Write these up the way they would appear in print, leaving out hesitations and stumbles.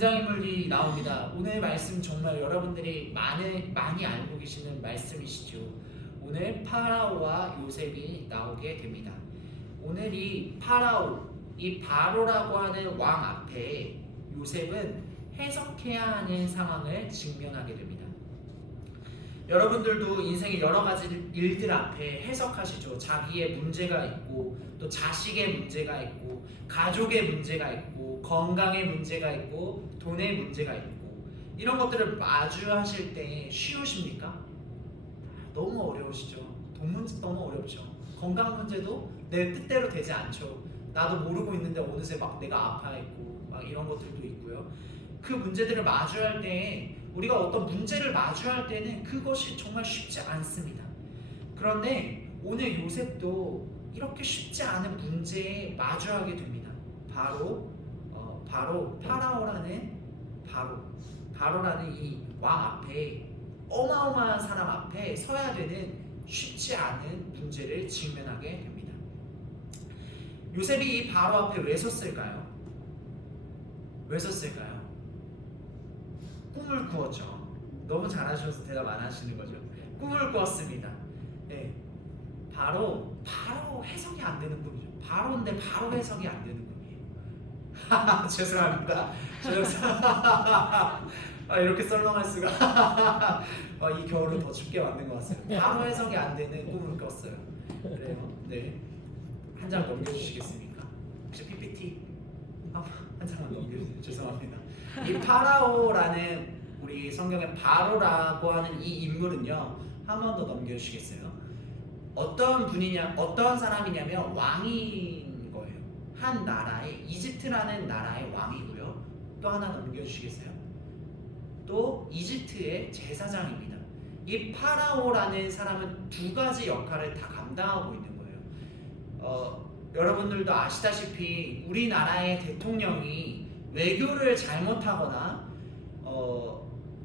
등장인물이 나옵니다. 오늘 말씀 정말 여러분들이 많이 알고 계시는 말씀이시죠. 오늘 파라오와 요셉이 나오게 됩니다. 오늘 이 파라오, 이 바로라고 하는 왕 앞에 요셉은 해석해야 하는 상황을 직면하게 됩니다. 여러분들도 인생의 여러 가지 일들 앞에 해석하시죠. 자기의 문제가 있고, 또 자식의 문제가 있고, 가족의 문제가 있고, 건강의 문제가 있고, 돈의 문제가 있고, 이런 것들을 마주하실 때 쉬우십니까? 너무 어려우시죠. 돈 문제 너무 어렵죠. 건강 문제도 내 뜻대로 되지 않죠. 나도 모르고 있는데 어느새 막 내가 아파있고 막 이런 것들도 있고요. 그 문제들을 마주할 때, 우리가 어떤 문제를 마주할 때는 그것이 정말 쉽지 않습니다. 그런데 오늘 요셉도 이렇게 쉽지 않은 문제에 마주하게 됩니다. 바로 파라오라는 바로라는 이 왕 앞에, 어마어마한 사람 앞에 서야 되는 쉽지 않은 문제를 직면하게 됩니다. 요셉이 이 바로 앞에 왜 섰을까요? 왜 섰을까요? 꿈을 꾸었죠. 너무 잘하셔서 대답 안 하시는 거죠. 꿈을 꾸었습니다. 네, 바로 해석이 안 되는 꿈이죠. 바로인데 바로 해석이 안 되는 꿈이에요. 죄송합니다. 이렇게 썰렁할 수가. 이 겨울은 더 춥게 만든 것 같습니다. 바로 해석이 안 되는 꿈을 꿨어요. 그래요. 네, 한 장 넘겨주시겠습니까? 혹시 PPT 한 장만 넘겨주세요. 죄송합니다. 이 파라오라는, 우리 성경의 바로라고 하는 이 인물은요, 한 번 더 넘겨주시겠어요? 어떤 사람이냐면 왕인 거예요. 한 나라의, 이집트라는 나라의 왕이고요. 또 하나 넘겨주시겠어요? 또 이집트의 제사장입니다. 이 파라오라는 사람은 두 가지 역할을 다 감당하고 있는 거예요. 여러분들도 아시다시피 우리나라의 대통령이 외교를 잘못하거나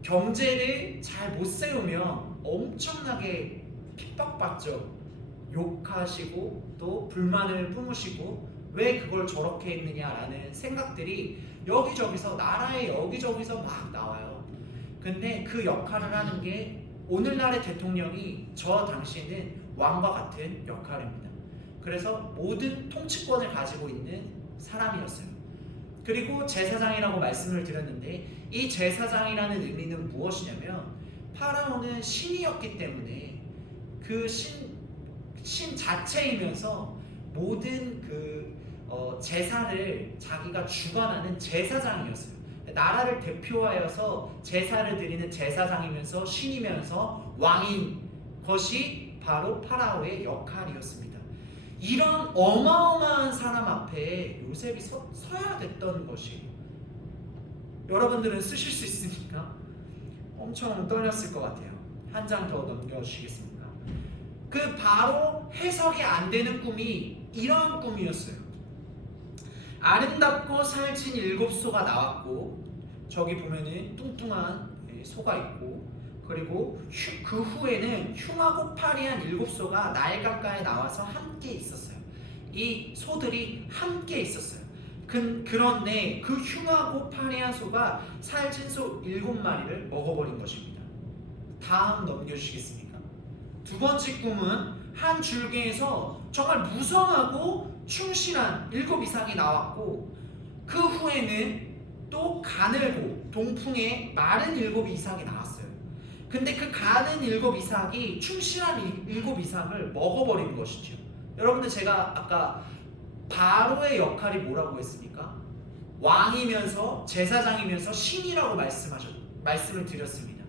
경제를 잘 못 세우면 엄청나게 핍박받죠. 욕하시고 또 불만을 뿜으시고 왜 그걸 저렇게 했느냐라는 생각들이 여기저기서, 나라의 여기저기서 막 나와요. 근데 그 역할을 하는 게 오늘날의 대통령이 저 당시에는 왕과 같은 역할입니다. 그래서 모든 통치권을 가지고 있는 사람이었어요. 그리고 제사장이라고 말씀을 드렸는데, 이 제사장이라는 의미는 무엇이냐면, 파라오는 신이었기 때문에 그 신 자체이면서 모든 제사를 자기가 주관하는 제사장이었어요. 나라를 대표하여서 제사를 드리는 제사장이면서 신이면서 왕인 것이 바로 파라오의 역할이었습니다. 이런 어마어마한 사람 앞에 요셉이 서야 됐던 것이, 여러분들은 쓰실 수 있으니까 엄청 떨렸을 것 같아요. 한 장 더 넘겨주시겠습니까? 그 바로 해석이 안 되는 꿈이 이런 꿈이었어요. 아름답고 살찐 7소가 나왔고, 저기 보면은 뚱뚱한 소가 있고, 그리고 그 후에는 흉하고 파리한 7소가 날 가까이 나와서 함께 있었어요. 이 소들이 함께 있었어요. 그런데 그 흉하고 파리한 소가 살찐 소 7마리를 먹어버린 것입니다. 다음 넘겨주시겠습니까? 두 번째 꿈은 한 줄기에서 정말 무성하고 충실한 7 이상이 나왔고, 그 후에는 또 가늘고 동풍에 마른 7 이상이 나왔어요. 근데 그 가는 7 이삭이 충실한 7 이삭을 먹어버린 것이죠. 여러분들, 제가 아까 바로의 역할이 뭐라고 했습니까? 왕이면서 제사장이면서 신이라고 말씀을 드렸습니다.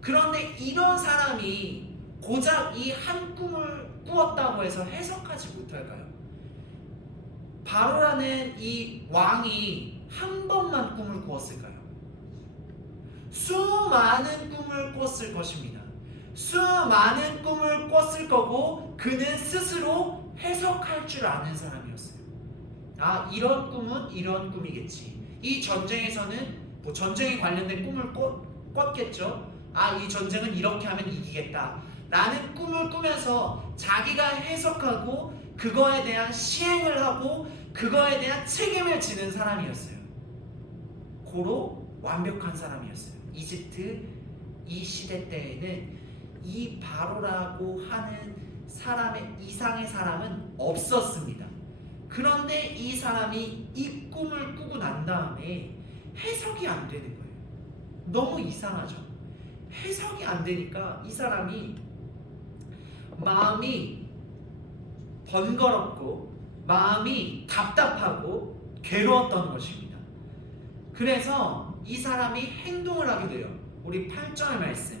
그런데 이런 사람이 고작 이 한 꿈을 꾸었다고 해서 해석하지 못할까요? 바로라는 이 왕이 한 번만 꿈을 꾸었을까요? 수많은 꿈을 꿨을 것입니다. 수많은 꿈을 꿨을 거고, 그는 스스로 해석할 줄 아는 사람이었어요. 이런 꿈은 이런 꿈이겠지. 이 전쟁에서는 뭐 전쟁에 관련된 꿈을 꿨겠죠. 이 전쟁은 이렇게 하면 이기겠다 라는 꿈을 꾸면서 자기가 해석하고 그거에 대한 시행을 하고 그거에 대한 책임을 지는 사람이었어요. 고로 완벽한 사람이었어요. 이집트 이 시대 때에는 이 바로라고 하는 사람의 이상의 사람은 없었습니다. 그런데 이 사람이 이 꿈을 꾸고 난 다음에 해석이 안 되는 거예요. 너무 이상하죠. 해석이 안 되니까 이 사람이 마음이 번거롭고 마음이 답답하고 괴로웠던 것입니다. 그래서 이 사람이 행동을 하게 돼요. 우리 8절 말씀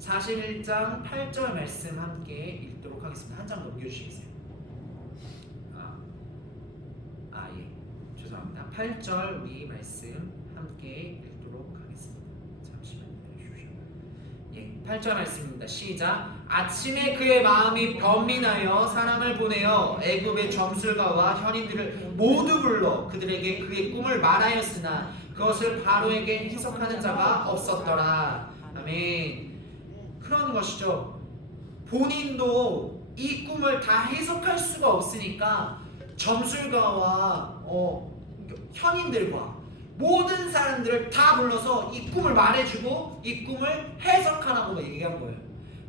41장 8절 말씀 함께 읽도록 하겠습니다. 한 장 넘겨주시겠어요? 예. 죄송합니다. 8절 우리 말씀 함께 읽도록 하겠습니다. 잠시만요. 예, 8절 말씀입니다. 시작. 아침에 그의 마음이 변민하여 사람을 보내어 애굽의 점술가와 현인들을 모두 불러 그들에게 그의 꿈을 말하였으나 그것을 바로에게 해석하는 자가 없었더라. 아멘. 그런 것이죠. 본인도 이 꿈을 다 해석할 수가 없으니까 점술가와 현인들과 모든 사람들을 다 불러서 이 꿈을 말해주고 이 꿈을 해석하라고 얘기한 거예요.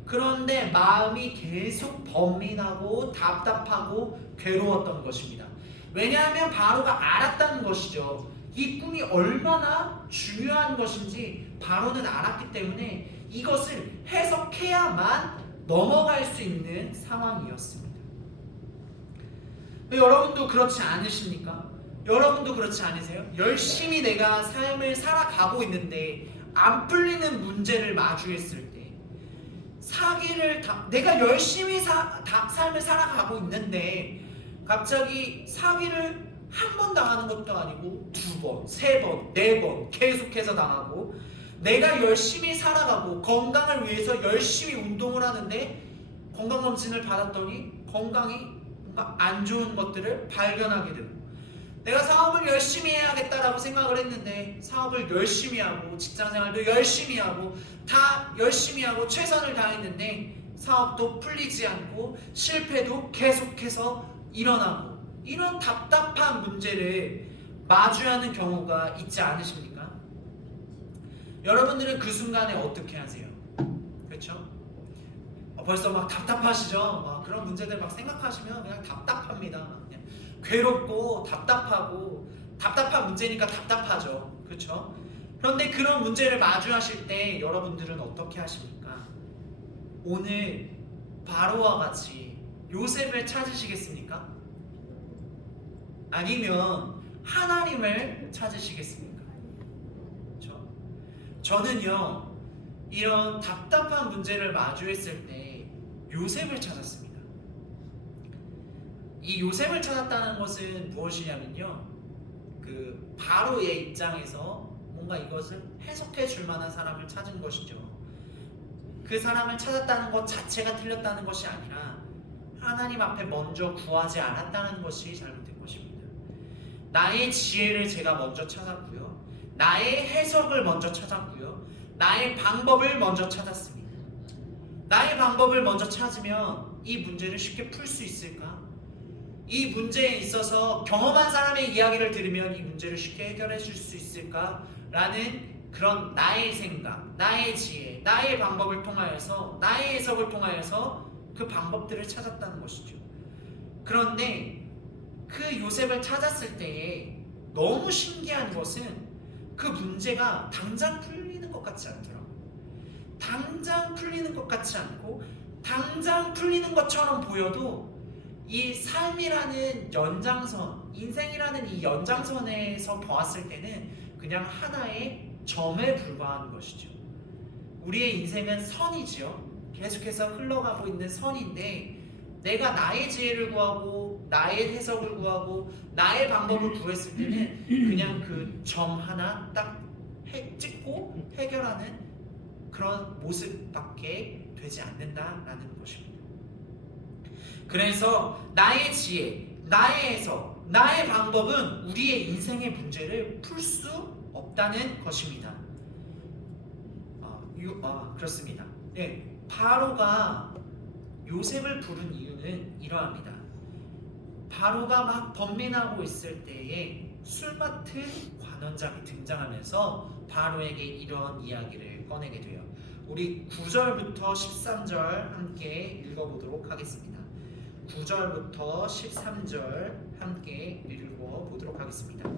그런데 마음이 계속 번민하고 답답하고 괴로웠던 것입니다. 왜냐하면 바로가 알았다는 것이죠. 이 꿈이 얼마나 중요한 것인지 바로는 알았기 때문에 이것을 해석해야만 넘어갈 수 있는 상황이었습니다. 여러분도 그렇지 않으십니까? 여러분도 그렇지 않으세요? 열심히 내가 삶을 살아가고 있는데 안 풀리는 문제를 마주했을 때 내가 열심히 삶을 살아가고 있는데 갑자기 사기를 한 번 당하는 것도 아니고 2번, 3번, 4번 계속해서 당하고 내가 열심히 살아가고 건강을 위해서 열심히 운동을 하는데 건강검진을 받았더니 건강이 뭔가 안 좋은 것들을 발견하게 되고 내가 사업을 열심히 해야겠다라고 생각을 했는데 사업을 열심히 하고 직장생활도 열심히 하고 다 열심히 하고 최선을 다했는데 사업도 풀리지 않고 실패도 계속해서 일어나고 이런 답답한 문제를 마주하는 경우가 있지 않으십니까? 여러분들은 그 순간에 어떻게 하세요? 그렇죠? 벌써 막 답답하시죠? 막 그런 문제들 막 생각하시면 그냥 답답합니다. 그냥 괴롭고 답답하고 답답한 문제니까 답답하죠. 그렇죠? 그런데 그런 문제를 마주하실 때 여러분들은 어떻게 하십니까? 오늘 바로와 같이 요셉을 찾으시겠습니까? 아니면 하나님을 찾으시겠습니까? 그렇죠? 저는요 이런 답답한 문제를 마주했을 때 요셉을 찾았습니다. 이 요셉을 찾았다는 것은 무엇이냐면요, 그 바로의 입장에서 뭔가 이것을 해석해 줄 만한 사람을 찾은 것이죠. 그 사람을 찾았다는 것 자체가 틀렸다는 것이 아니라 하나님 앞에 먼저 구하지 않았다는 것이 잘못된 것입니다. 나의 지혜를 제가 먼저 찾았고요, 나의 해석을 먼저 찾았고요, 나의 방법을 먼저 찾았습니다. 나의 방법을 먼저 찾으면 이 문제를 쉽게 풀 수 있을까? 이 문제에 있어서 경험한 사람의 이야기를 들으면 이 문제를 쉽게 해결해 줄 수 있을까? 라는 그런 나의 생각, 나의 지혜, 나의 방법을 통하여서, 나의 해석을 통하여서 그 방법들을 찾았다는 것이죠. 그런데 그 요셉을 찾았을 때에 너무 신기한 것은 그 문제가 당장 풀리는 것 같지 않더라고요. 당장 풀리는 것 같지 않고 당장 풀리는 것처럼 보여도 이 삶이라는 연장선, 인생이라는 이 연장선에서 보았을 때는 그냥 하나의 점에 불과한 것이죠. 우리의 인생은 선이지요. 계속해서 흘러가고 있는 선인데 내가 나의 지혜를 구하고 나의 해석을 구하고 나의 방법을 구했을 때는 그냥 그 점 하나 딱 찍고 해결하는 그런 모습밖에 되지 않는다라는 것입니다. 그래서 나의 지혜, 나의 해석, 나의 방법은 우리의 인생의 문제를 풀 수 없다는 것입니다. 그렇습니다. 네, 바로가 요셉을 부른 이유는 이러합니다. 바로가 막 번민하고 있을 때에 술 맡은 관원장이 등장하면서 바로에게 이런 이야기를 꺼내게 돼요. 우리 9절부터 13절 함께 읽어보도록 하겠습니다. 9절부터 13절 함께 읽어보도록 하겠습니다.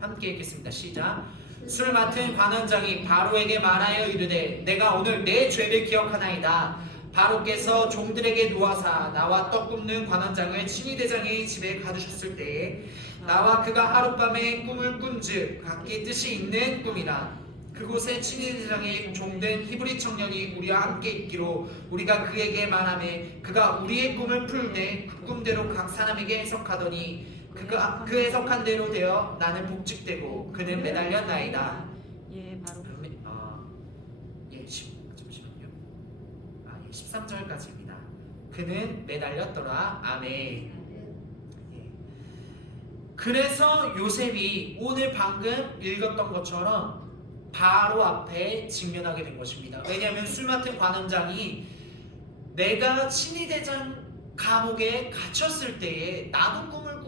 함께 읽겠습니다. 시작. 술 맡은 관원장이 바로에게 말하여 이르되 내가 오늘 내 죄를 기억하나이다. 바로께서 종들에게 놓아사 나와 떡 굽는 관원장을 친위대장의 집에 가두셨을 때에 나와 그가 하룻밤에 꿈을 꾼즉 각기 뜻이 있는 꿈이라. 그곳에 친위대장의 종된 히브리 청년이 우리와 함께 있기로 우리가 그에게 말하매 그가 우리의 꿈을 풀되 그 꿈대로 각 사람에게 해석하더니 그 해석한 대로 되어 나는 복직되고 그는 매달렸나이다. 예, 바로. 잠시만요. 13절까지입니다. 그는 매달렸더라. 아멘. 예. 그래서 요셉이 오늘 방금 읽었던 것처럼 바로 앞에 직면하게 된 것입니다. 왜냐하면 술 맡은 관원장이 내가 친위대장 감옥에 갇혔을 때에 나도 꿈을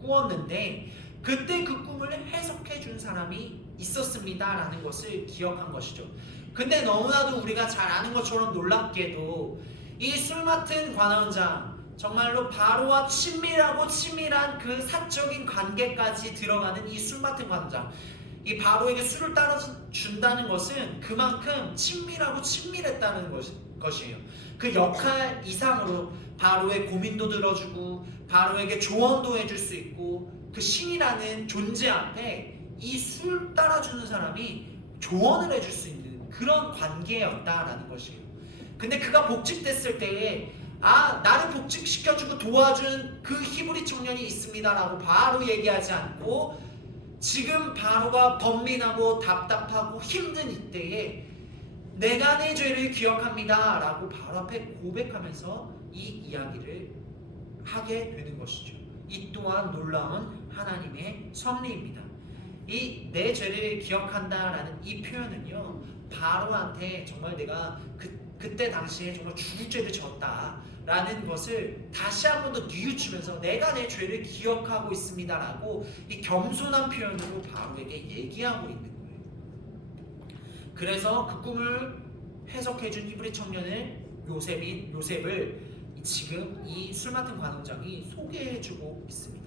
꾸었는데 그때 그 꿈을 해석해 준 사람이 있었습니다 라는 것을 기억한 것이죠. 근데 너무나도 우리가 잘 아는 것처럼 놀랍게도 이 술 맡은 관원장, 정말로 바로와 친밀한 그 사적인 관계까지 들어가는 이 술 맡은 관원장, 이 바로에게 술을 따라준다는 것은 그만큼 친밀했다는 것이에요. 그 역할 이상으로 바로의 고민도 들어주고 바로에게 조언도 해줄 수 있고 그 신이라는 존재 앞에 이 술 따라주는 사람이 조언을 해줄 수 있는 그런 관계였다라는 것이에요. 근데 그가 복직됐을 때에 나를 복직시켜주고 도와준 그 히브리 청년이 있습니다라고 바로 얘기하지 않고 지금 바로가 번민하고 답답하고 힘든 이때에 내가 내 죄를 기억합니다 라고 바로 앞에 고백하면서 이 이야기를 하게 되는 것이죠. 이 또한 놀라운 하나님의 섭리입니다. 이 내 죄를 기억한다라는 이 표현은요, 바로한테 정말 내가 그때 당시에 정말 죽을 죄를 졌다 라는 것을 다시 한 번 더 뉘우치면서 내가 내 죄를 기억하고 있습니다라고 이 겸손한 표현으로 바로에게 얘기하고 있는 거예요. 그래서 그 꿈을 해석해준 히브리 청년을 요셉을 지금 이 술 맡은 관원장이 소개해주고 있습니다.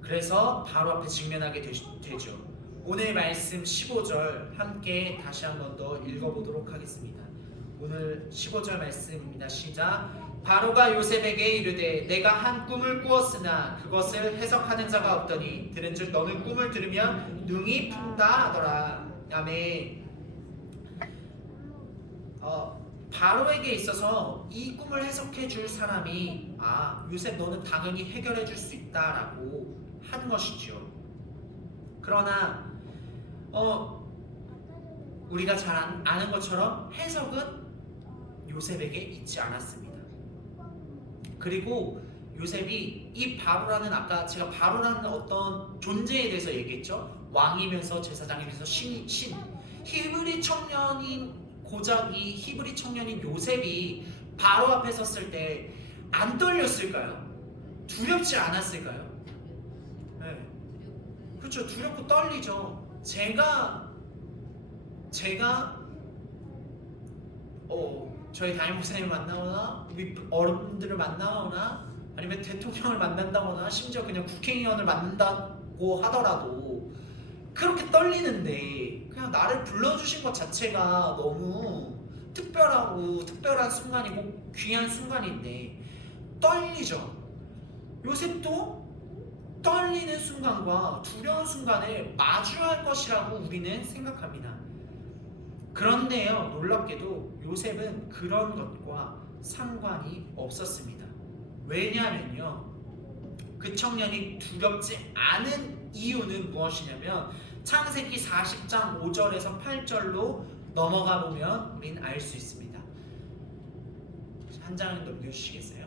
그래서 바로 앞에 직면하게 되죠. 오늘 말씀 15절 함께 다시 한 번 더 읽어보도록 하겠습니다. 오늘 15절 말씀입니다. 시작. 바로가 요셉에게 이르되 내가 한 꿈을 꾸었으나 그것을 해석하는 자가 없더니 들은즉 너는 꿈을 들으면 능히 푼다 하더라. 아멘. 바로에게 있어서 이 꿈을 해석해 줄 사람이 요셉 너는 당연히 해결해 줄 수 있다라고 한 것이죠. 그러나 우리가 잘 아는 것처럼 해석은 요셉에게 있지 않았습니다. 그리고 요셉이 이 바로라는, 아까 제가 바로라는 어떤 존재에 대해서 얘기했죠. 왕이면서 제사장이면서 신, 히브리 청년인 고작 이 히브리 청년인 요셉이 바로 앞에 섰을 때 안 떨렸을까요? 두렵지 않았을까요? 네. 그렇죠. 두렵고 떨리죠. 제가 저희 담임 목사님을 만나거나 우리 어른들을 만나거나 아니면 대통령을 만난다거나 심지어 그냥 국회의원을 만난다고 하더라도 그렇게 떨리는데 그냥 나를 불러주신 것 자체가 너무 특별한 순간이고 귀한 순간인데 떨리죠. 요셉도 떨리는 순간과 두려운 순간을 마주할 것이라고 우리는 생각합니다. 그런데요, 놀랍게도 요셉은 그런 것과 상관이 없었습니다. 왜냐하면요, 그 청년이 두렵지 않은 이유는 무엇이냐면 창세기 40장 5절에서 8절로 넘어가 보면 우리는 알 수 있습니다. 한 장을 넘겨주시겠어요?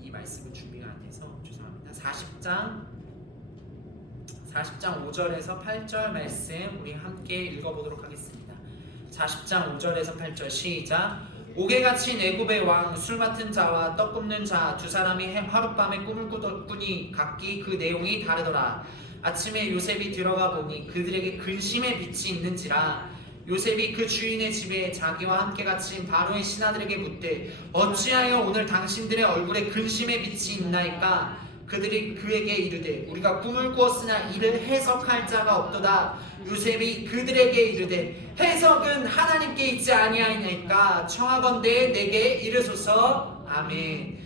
이 말씀은 준비가 안 돼서 죄송합니다. 40장 5절에서 8절 말씀 우리 함께 읽어보도록 하겠습니다. 40장 5절에서 8절 시작. 옥에 갇힌 애굽의 왕 술 맡은 자와 떡 굽는 자 두 사람이 하룻밤에 꿈을 꾸니 각기 그 내용이 다르더라. 아침에 요셉이 들어가 보니 그들에게 근심의 빛이 있는지라. 요셉이 그 주인의 집에 자기와 함께 갇힌 바로의 신하들에게 묻되 어찌하여 오늘 당신들의 얼굴에 근심의 빛이 있나이까? 그들이 그에게 이르되 우리가 꿈을 꾸었으나 이를 해석할 자가 없도다. 요셉이 그들에게 이르되 해석은 하나님께 있지 아니하니까 청하건대 내게 이르소서. 아멘.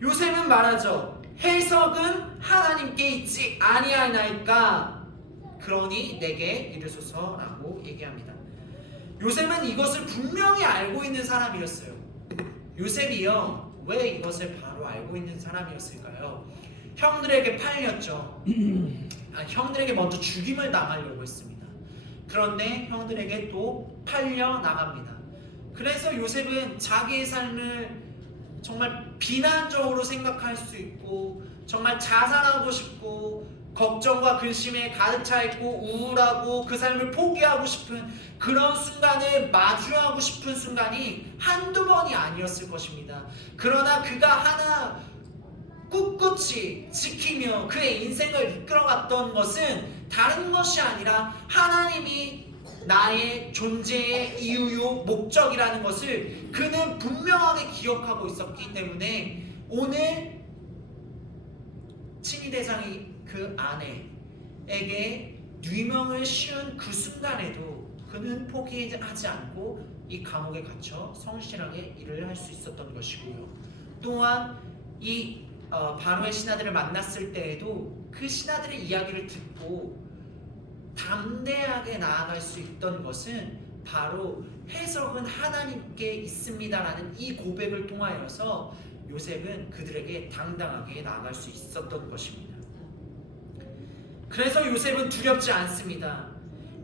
요셉은 말하죠. 해석은 하나님께 있지 아니하나이까 그러니 내게 이르소서라고 얘기합니다. 요셉은 이것을 분명히 알고 있는 사람이었어요. 요셉이요, 왜 이것을 바로 알고 있는 사람이었을까요? 형들에게 팔렸죠. 형들에게 먼저 죽임을 당하려고 했습니다. 그런데 형들에게 또 팔려 나갑니다. 그래서 요셉은 자기의 삶을 정말 비난적으로 생각할 수 있고 정말 자살하고 싶고 걱정과 근심에 가득 차 있고 우울하고 그 삶을 포기하고 싶은 그런 순간을 마주하고 싶은 순간이 한두 번이 아니었을 것입니다. 그러나 그가 하나 꿋꿋이 지키며 그의 인생을 이끌어갔던 것은 다른 것이 아니라 하나님이 나의 존재의 이유요 목적이라는 것을 그는 분명하게 기억하고 있었기 때문에 오늘 친위대장이 그 아내에게 누명을 씌운 그 순간에도 그는 포기하지 않고 이 감옥에 갇혀 성실하게 일을 할 수 있었던 것이고요. 또한 이 바로의 신하들을 만났을 때에도 그 신하들의 이야기를 듣고 담대하게 나아갈 수 있던 것은 바로 해석은 하나님께 있습니다라는 이 고백을 통하여서 요셉은 그들에게 당당하게 나아갈 수 있었던 것입니다. 그래서 요셉은 두렵지 않습니다.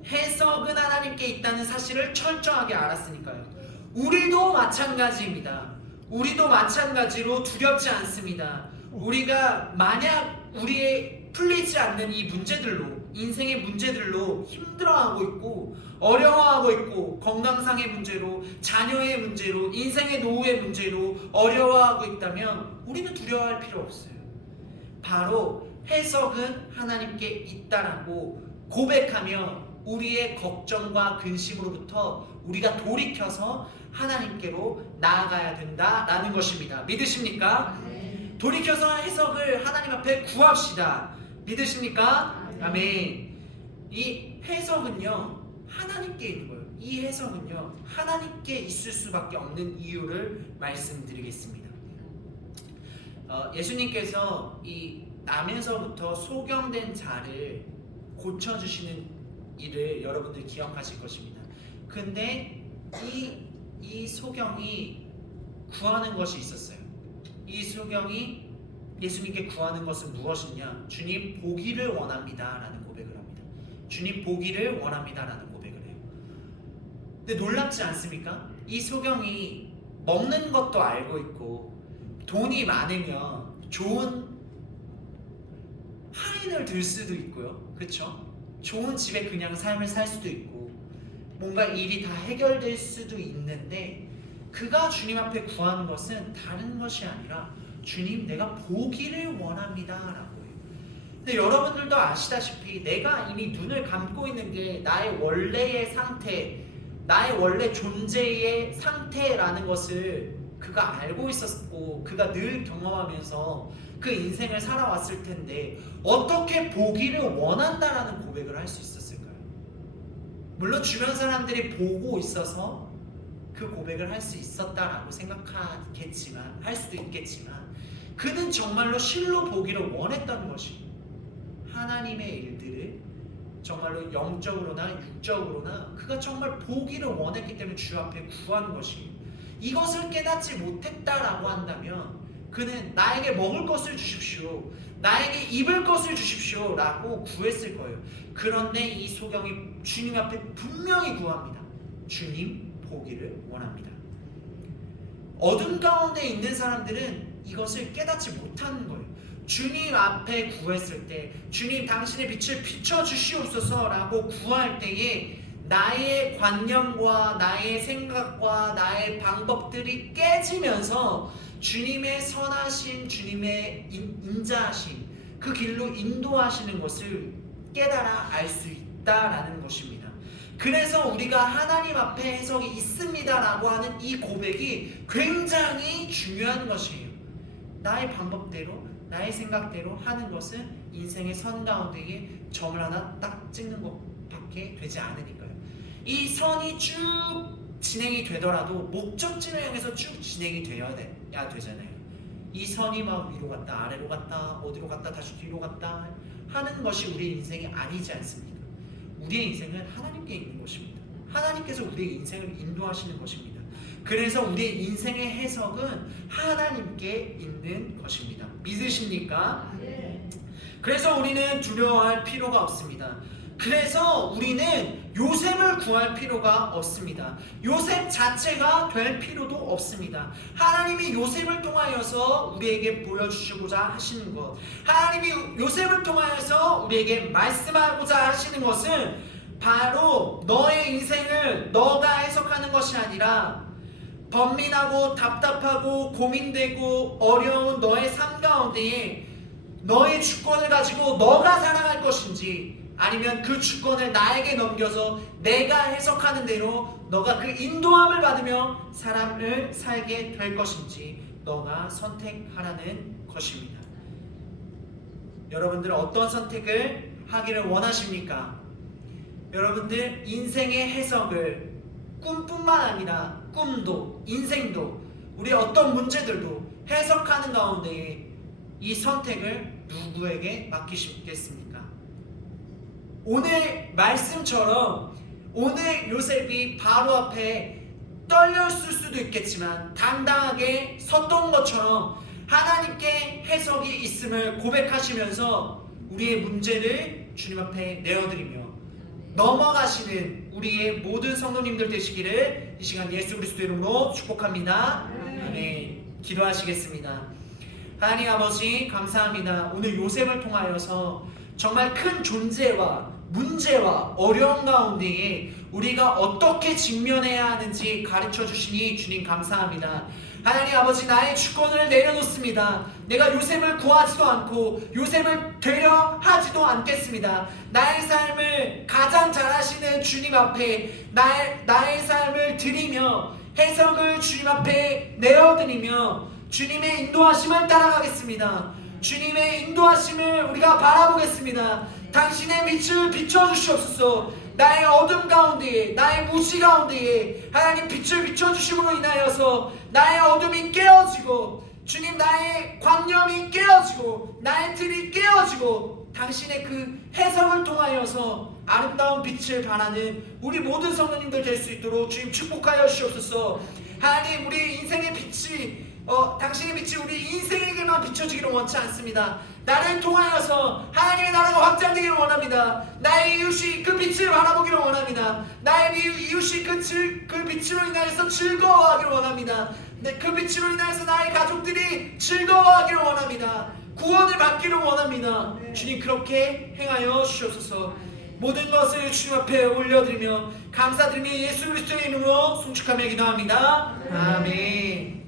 해석은 하나님께 있다는 사실을 철저하게 알았으니까요. 우리도 마찬가지입니다. 우리도 마찬가지로 두렵지 않습니다. 우리가 만약 우리의 풀리지 않는 이 문제들로, 인생의 문제들로 힘들어하고 있고 어려워하고 있고 건강상의 문제로, 자녀의 문제로, 인생의 노후의 문제로 어려워하고 있다면 우리는 두려워할 필요 없어요. 바로 해석은 하나님께 있다라고 고백하며 우리의 걱정과 근심으로부터 우리가 돌이켜서 하나님께로 나아가야 된다라는 것입니다. 믿으십니까? 돌이켜서 해석을 하나님 앞에 구합시다. 믿으십니까? 아멘. 이 해석은요 하나님께 있는 거예요. 이 해석은요 하나님께 있을 수밖에 없는 이유를 말씀드리겠습니다. 예수님께서 이 나면서부터 소경된 자를 고쳐주시는 일을 여러분들 기억하실 것입니다. 근데 이 소경이 구하는 것이 있었어요. 이 소경이 예수님께 구하는 것은 무엇이냐? 주님 보기를 원합니다 라는 고백을 합니다. 주님 보기를 원합니다 라는 고백을 해요. 근데 놀랍지 않습니까? 이 소경이 먹는 것도 알고 있고 돈이 많으면 좋은 하인을 들 수도 있고요. 그렇죠? 좋은 집에 그냥 삶을 살 수도 있고 뭔가 일이 다 해결될 수도 있는데 그가 주님 앞에 구하는 것은 다른 것이 아니라 주님 내가 보기를 원합니다 라고 해요. 근데 여러분들도 아시다시피 내가 이미 눈을 감고 있는 게 나의 원래의 상태, 나의 원래 존재의 상태라는 것을 그가 알고 있었고 그가 늘 경험하면서 그 인생을 살아왔을 텐데 어떻게 보기를 원한다라는 고백을 할 수 있었을까요? 물론 주변 사람들이 보고 있어서 그 고백을 할 수 있었다라고 생각하겠지만 할 수도 있겠지만 그는 정말로 실로 보기를 원했던 것이 하나님의 일들을 정말로 영적으로나 육적으로나 그가 정말 보기를 원했기 때문에 주 앞에 구한 것이 이것을 깨닫지 못했다라고 한다면 그는 나에게 먹을 것을 주십시오, 나에게 입을 것을 주십시오 라고 구했을 거예요. 그런데 이 소경이 주님 앞에 분명히 구합니다. 주님 보기를 원합니다. 어둠 가운데 있는 사람들은 이것을 깨닫지 못하는 거예요. 주님 앞에 구했을 때 주님 당신의 빛을 비춰주시옵소서 라고 구할 때에 나의 관념과 나의 생각과 나의 방법들이 깨지면서 주님의 선하신, 주님의 인자하신 그 길로 인도하시는 것을 깨달아 알 수 있다라는 것입니다. 그래서 우리가 하나님 앞에 해석이 있습니다라고 하는 이 고백이 굉장히 중요한 것이에요. 나의 방법대로, 나의 생각대로 하는 것은 인생의 선 가운데에 점을 하나 딱 찍는 것밖에 되지 않으니까요. 이 선이 쭉 진행이 되더라도 목적지를 향해서 쭉 진행이 되어야 되잖아요. 이 선이 막 위로 갔다 아래로 갔다 어디로 갔다 다시 뒤로 갔다 하는 것이 우리의 인생이 아니지 않습니까? 우리의 인생은 하나님께 있는 것입니다. 하나님께서 우리의 인생을 인도하시는 것입니다. 그래서 우리의 인생의 해석은 하나님께 있는 것입니다. 믿으십니까? 그래서 우리는 두려워할 필요가 없습니다. 그래서 우리는 요셉을 구할 필요가 없습니다. 요셉 자체가 될 필요도 없습니다. 하나님이 요셉을 통하여서 우리에게 보여주시고자 하시는 것, 하나님이 요셉을 통하여서 우리에게 말씀하고자 하시는 것은 바로 너의 인생을 너가 해석하는 것이 아니라 번민하고 답답하고 고민되고 어려운 너의 삶 가운데에 너의 주권을 가지고 너가 살아갈 것인지, 아니면 그 주권을 나에게 넘겨서 내가 해석하는 대로 너가 그 인도함을 받으며 사람을 살게 될 것인지 너가 선택하라는 것입니다. 여러분들 어떤 선택을 하기를 원하십니까? 여러분들 인생의 해석을 꿈뿐만 아니라 꿈도 인생도 우리 어떤 문제들도 해석하는 가운데 이 선택을 누구에게 맡기시겠습니까? 오늘 말씀처럼 오늘 요셉이 바로 앞에 떨렸을 수도 있겠지만 당당하게 섰던 것처럼 하나님께 해석이 있음을 고백하시면서 우리의 문제를 주님 앞에 내어드리며 넘어가시는 우리의 모든 성도님들 되시기를 이 시간 예수 그리스도 이름으로 축복합니다. 아멘. 기도하시겠습니다. 하나님 아버지 감사합니다. 오늘 요셉을 통하여서 정말 큰 존재와 문제와 어려움 가운데에 우리가 어떻게 직면해야 하는지 가르쳐 주시니 주님 감사합니다. 하나님 아버지, 나의 주권을 내려놓습니다. 내가 요셉을 구하지도 않고 요셉을 되려 하지도 않겠습니다. 나의 삶을 가장 잘 아시는 주님 앞에 나의 삶을 드리며 해석을 주님 앞에 내어드리며 주님의 인도하심을 따라가겠습니다. 주님의 인도하심을 우리가 바라보겠습니다. 당신의 빛을 비춰주시옵소서. 나의 어둠 가운데에, 나의 무지 가운데에 하나님 빛을 비춰주심으로 인하여서 나의 어둠이 깨어지고, 주님 나의 관념이 깨어지고 나의 틀이 깨어지고 당신의 그 해석을 통하여서 아름다운 빛을 발하는 우리 모든 성도님들 될 수 있도록 주님 축복하여 주시옵소서. 하나님, 우리 인생의 빛이 당신의 빛이 우리 인생에게만 비춰지기를 원치 않습니다. 나를 통하여서 하나님의 나라가 확장되기를 원합니다. 나의 이웃이 그 빛을 바라보기를 원합니다. 나의 이웃이 그 빛으로 인하여서 즐거워하기를 원합니다. 그 빛으로 인하여서 나의 가족들이 즐거워하기를 원합니다. 구원을 받기를 원합니다. 주님 그렇게 행하여 주시옵소서. 모든 것을 주님 앞에 올려드리며 감사드리며 예수 그리스도의 이름으로 송축하며 기도합니다. 아멘.